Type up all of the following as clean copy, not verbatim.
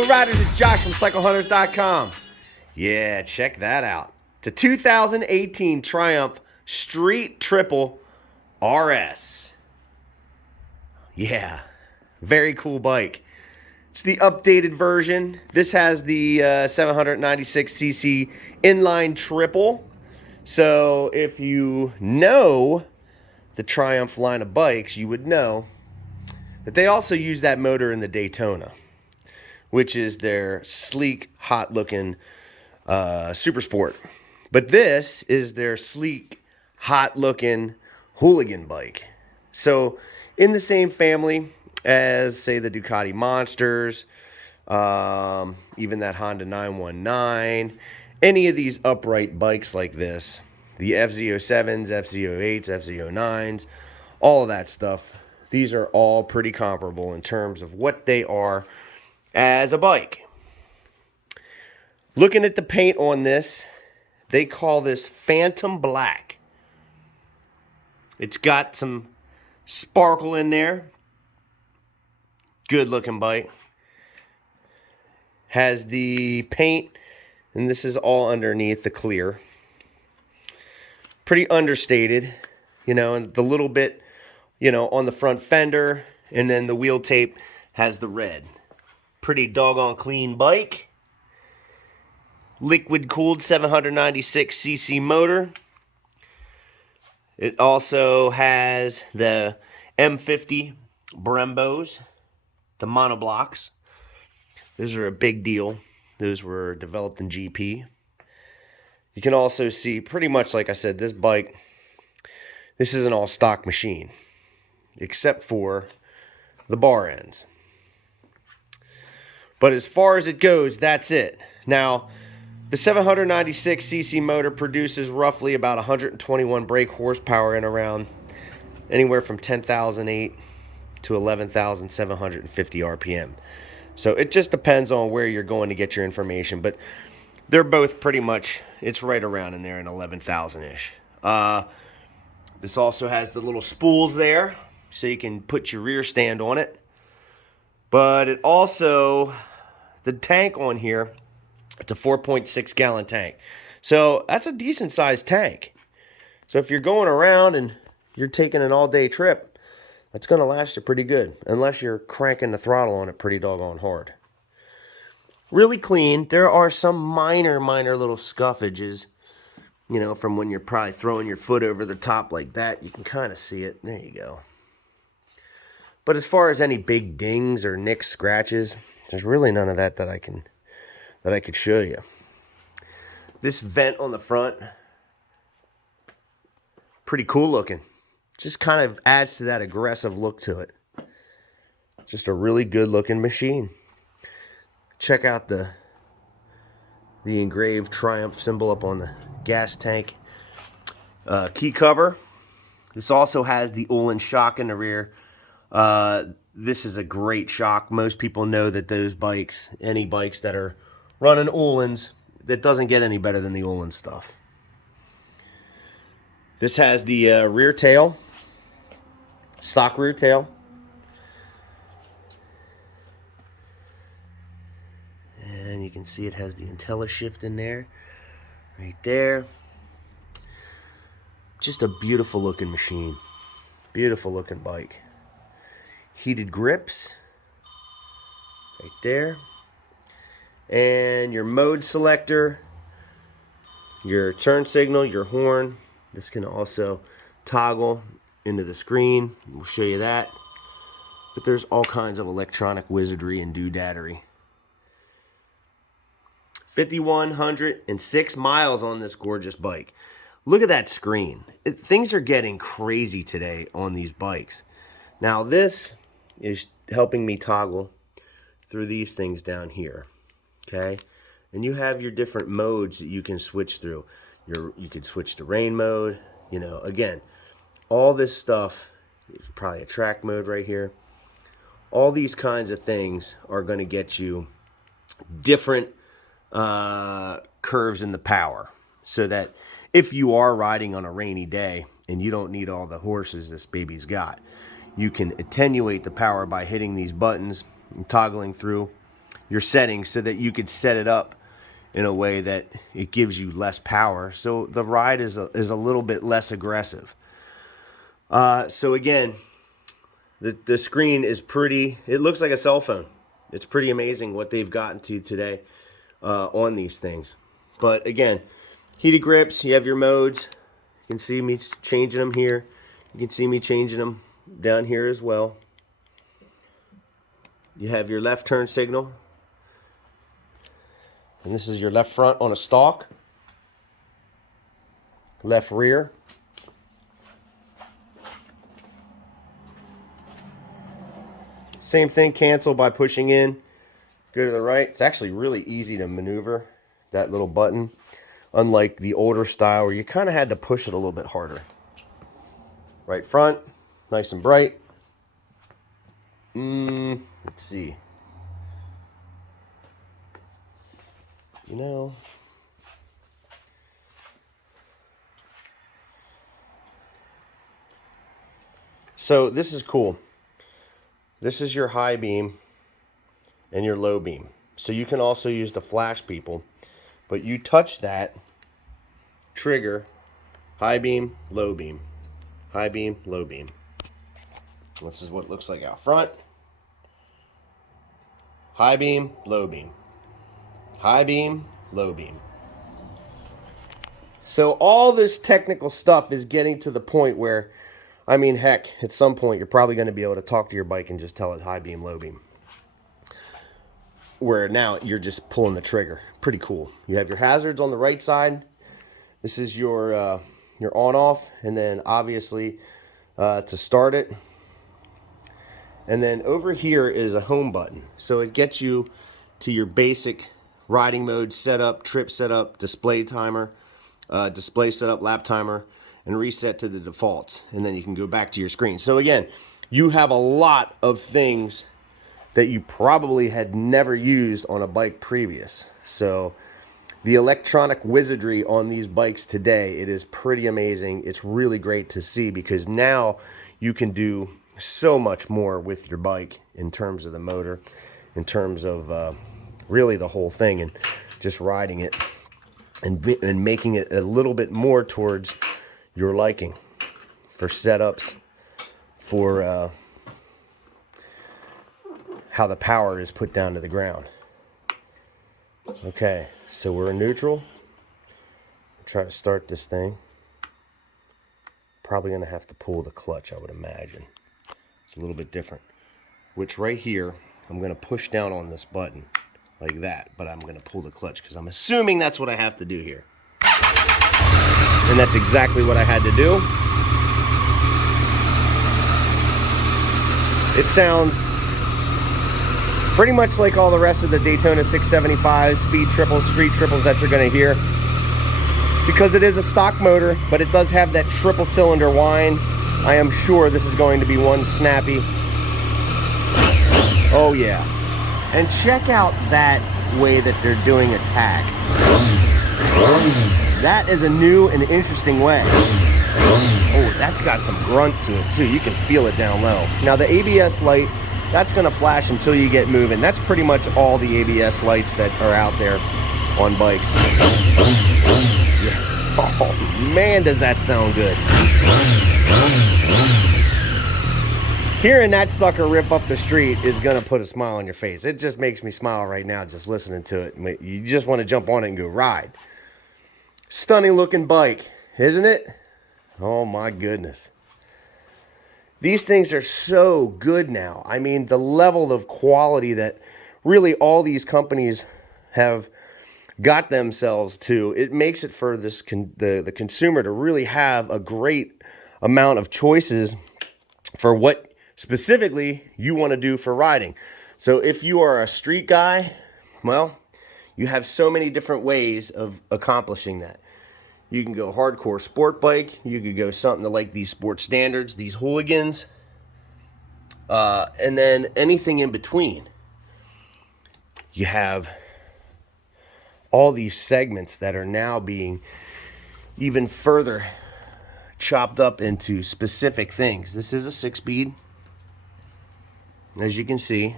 Hello riders, it's Josh from CycleHunters.com. Yeah, check that out. It's a 2018 Triumph Street Triple RS. Yeah, very cool bike. It's the updated version. This has the 796cc inline triple. So if you know the Triumph line of bikes, you would know that they also use that motor in the Daytona, which is their sleek, hot-looking super sport. But this is their sleek, hot-looking Hooligan bike. So in the same family as, say, the Ducati Monsters, even that Honda 919, any of these upright bikes like this, the FZ07s, FZ08s, FZ09s, all of that stuff, these are all pretty comparable in terms of what they are as a bike. Looking at the paint on this, they call this Phantom Black. It's got some sparkle in there. Good looking bike. Has the paint, and this is all underneath the clear. Pretty understated, you know, and the little bit, you know, on the front fender, and then the wheel tape has the red. Pretty doggone clean bike. Liquid cooled 796cc motor. It also has the M50 Brembos, the monoblocks. Those are a big deal. Those were developed in GP. You can also see, pretty much like I said, this bike, this is an all stock machine, except for the bar ends. But as far as it goes, that's it. Now, the 796cc motor produces roughly about 121 brake horsepower and around anywhere from 10,008 to 11,750 RPM. So it just depends on where you're going to get your information, but they're both pretty much, it's right around in there in 11,000-ish. This also has the little spools there, so you can put your rear stand on it. But it also, the tank on here, it's a 4.6 gallon tank. So that's a decent sized tank. So if you're going around and you're taking an all day trip, that's going to last you pretty good. Unless you're cranking the throttle on it pretty doggone hard. Really clean. There are some minor little scuffages, you know, from when you're probably throwing your foot over the top like that. You can kind of see it. There you go. But as far as any big dings or nicks, scratches, there's really none of that I could show you. This vent on the front, pretty cool looking. Just kind of adds to that aggressive look to it. Just a really good looking machine. Check out the engraved Triumph symbol up on the gas tank key cover. This also has the Öhlins shock in the rear. This is a great shock. Most people know that those bikes, any bikes that are running Öhlins, that doesn't get any better than the Öhlins stuff. This has the rear tail, stock rear tail. And you can see it has the IntelliShift in there, right there. Just a beautiful looking machine. Beautiful looking bike. Heated grips, right there. And your mode selector, your turn signal, your horn. This can also toggle into the screen. We'll show you that. But there's all kinds of electronic wizardry and doodadery. 5,106 miles on this gorgeous bike. Look at that screen. Things are getting crazy today on these bikes. Now this is helping me toggle through these things down here. Okay, and you have your different modes that you can switch through. You can switch to rain mode. You know, again, all this stuff is probably a track mode right here. All these kinds of things are going to get you different curves in the power, so that if you are riding on a rainy day and you don't need all the horses this baby's got, you can attenuate the power by hitting these buttons and toggling through your settings so that you could set it up in a way that it gives you less power. So the ride is a little bit less aggressive. So again, the screen is pretty, it looks like a cell phone. It's pretty amazing what they've gotten to today on these things. But again, heated grips, you have your modes. You can see me changing them here. You can see me changing them down here as well. You have your left turn signal. And this is your left front on a stalk. Left rear. Same thing, cancel by pushing in. Go to the right. It's actually really easy to maneuver, that little button. Unlike the older style where you kind of had to push it a little bit harder. Right front, nice and bright. Let's see. You know, so this is cool. This is your high beam and your low beam. So you can also use the flash people, but you touch that trigger, high beam, low beam, high beam, low beam. This is what it looks like out front. High beam, low beam. High beam, low beam. So all this technical stuff is getting to the point where, I mean, heck, at some point you're probably going to be able to talk to your bike and just tell it high beam, low beam. Where now you're just pulling the trigger. Pretty cool. You have your hazards on the right side. This is your on-off, and then obviously to start it. And then over here is a home button. So it gets you to your basic riding mode setup, trip setup, display timer, display setup, lap timer, and reset to the defaults. And then you can go back to your screen. So again, you have a lot of things that you probably had never used on a bike previous. So the electronic wizardry on these bikes today, it is pretty amazing. It's really great to see because now you can do so much more with your bike in terms of the motor, in terms of really the whole thing, and just riding it and making it a little bit more towards your liking for setups, for how the power is put down to the ground. Okay, so we're in neutral. Try to start this thing. Probably gonna have to pull the clutch, I would imagine. It's a little bit different. Which right here, I'm gonna push down on this button like that, but I'm gonna pull the clutch because I'm assuming that's what I have to do here. And that's exactly what I had to do. It sounds pretty much like all the rest of the Daytona 675 speed triples, street triples that you're gonna hear. Because it is a stock motor, but it does have that triple cylinder whine. I am sure this is going to be one snappy. Oh yeah. And check out that way that they're doing attack. That is a new and interesting way. Oh, that's got some grunt to it too. You can feel it down low. Now the ABS light, that's gonna flash until you get moving. That's pretty much all the ABS lights that are out there on bikes. Yeah. Oh man, does that sound good. Hearing that sucker rip up the street is gonna put a smile on your face. It just makes me smile right now just listening to it. You just want to jump on it and go ride. Stunning looking bike, isn't it? Oh my goodness. These things are so good now. I mean, the level of quality that really all these companies have got themselves to, it makes it for this the consumer to really have a great amount of choices for what specifically you want to do for riding. So if you are a street guy, well, you have so many different ways of accomplishing that. You can go hardcore sport bike. You could go something like these sport standards, these hooligans, and then anything in between. You have all these segments that are now being even further chopped up into specific things. This is a 6-speed, as you can see.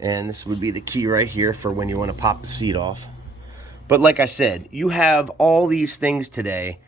And this would be the key right here for when you want to pop the seat off. But like I said, you have all these things today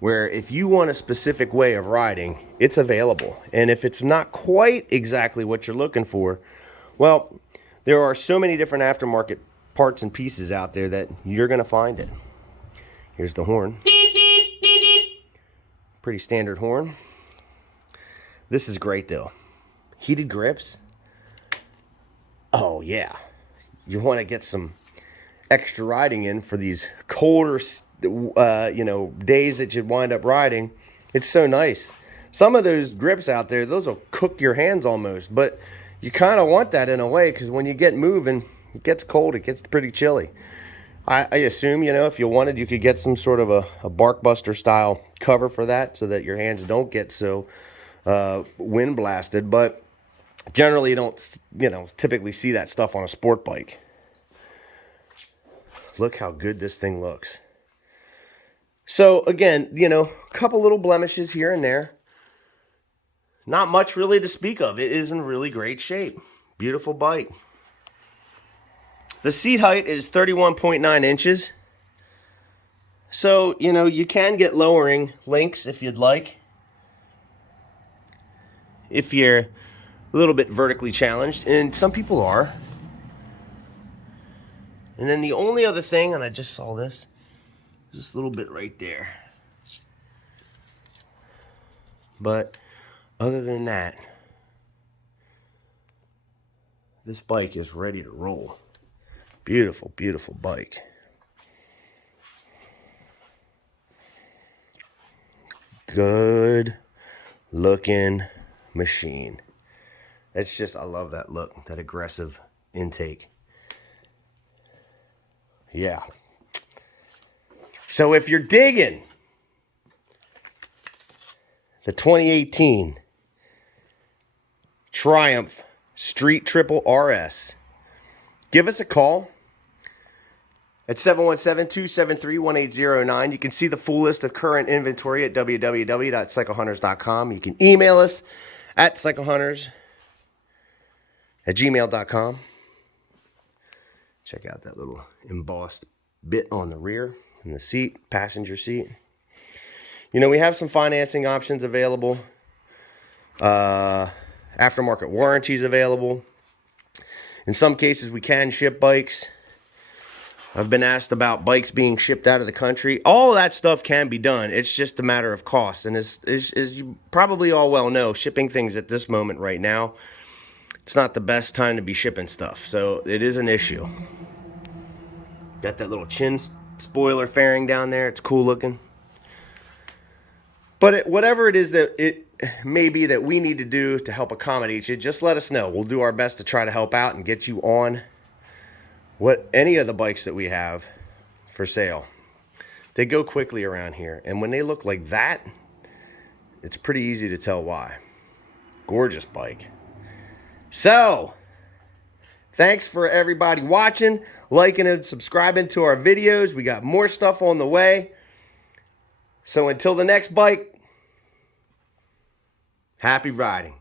where if you want a specific way of riding, it's available. And if it's not quite exactly what you're looking for, well, there are so many different aftermarket parts and pieces out there that you're going to find it. Here's the horn. Pretty standard horn. This is great though. Heated grips. Oh yeah. You want to get some extra riding in for these colder days that you'd wind up riding. It's so nice. Some of those grips out there, those will cook your hands almost, but you kind of want that in a way, because when you get moving, it gets cold, it gets pretty chilly. I assume, if you wanted, you could get some sort of a bark buster style cover for that so that your hands don't get so wind blasted, but generally you don't, typically see that stuff on a sport bike. Look how good this thing looks. So again, a couple little blemishes here and there. Not much really to speak of. It is in really great shape. Beautiful bike. The seat height is 31.9 inches. So, you can get lowering links if you'd like. If you're a little bit vertically challenged, and some people are. And then the only other thing, and I just saw this little bit right there. But other than that, this bike is ready to roll. Beautiful, beautiful bike. Good looking machine. It's just, I love that look, that aggressive intake. Yeah. So if you're digging the 2018 Triumph Street Triple RS, give us a call at 717-273-1809. You can see the full list of current inventory at www.cyclehunters.com. You can email us at cyclehunters@gmail.com. Check out that little embossed bit on the rear and the seat, passenger seat. We have some financing options available. Aftermarket warranties available. In some cases, we can ship bikes. I've been asked about bikes being shipped out of the country. All of that stuff can be done. It's just a matter of cost. And as you probably all well know, shipping things at this moment right now, it's not the best time to be shipping stuff. So it is an issue. Got that little chin spoiler fairing down there. It's cool looking. But whatever it is that it may be that we need to do to help accommodate you, just let us know. We'll do our best to try to help out and get you on any of the bikes that we have for sale. They go quickly around here, and when they look like that, it's pretty easy to tell why. Gorgeous bike. So, thanks for everybody watching, liking and subscribing to our videos. We got more stuff on the way. So until the next bike, happy riding.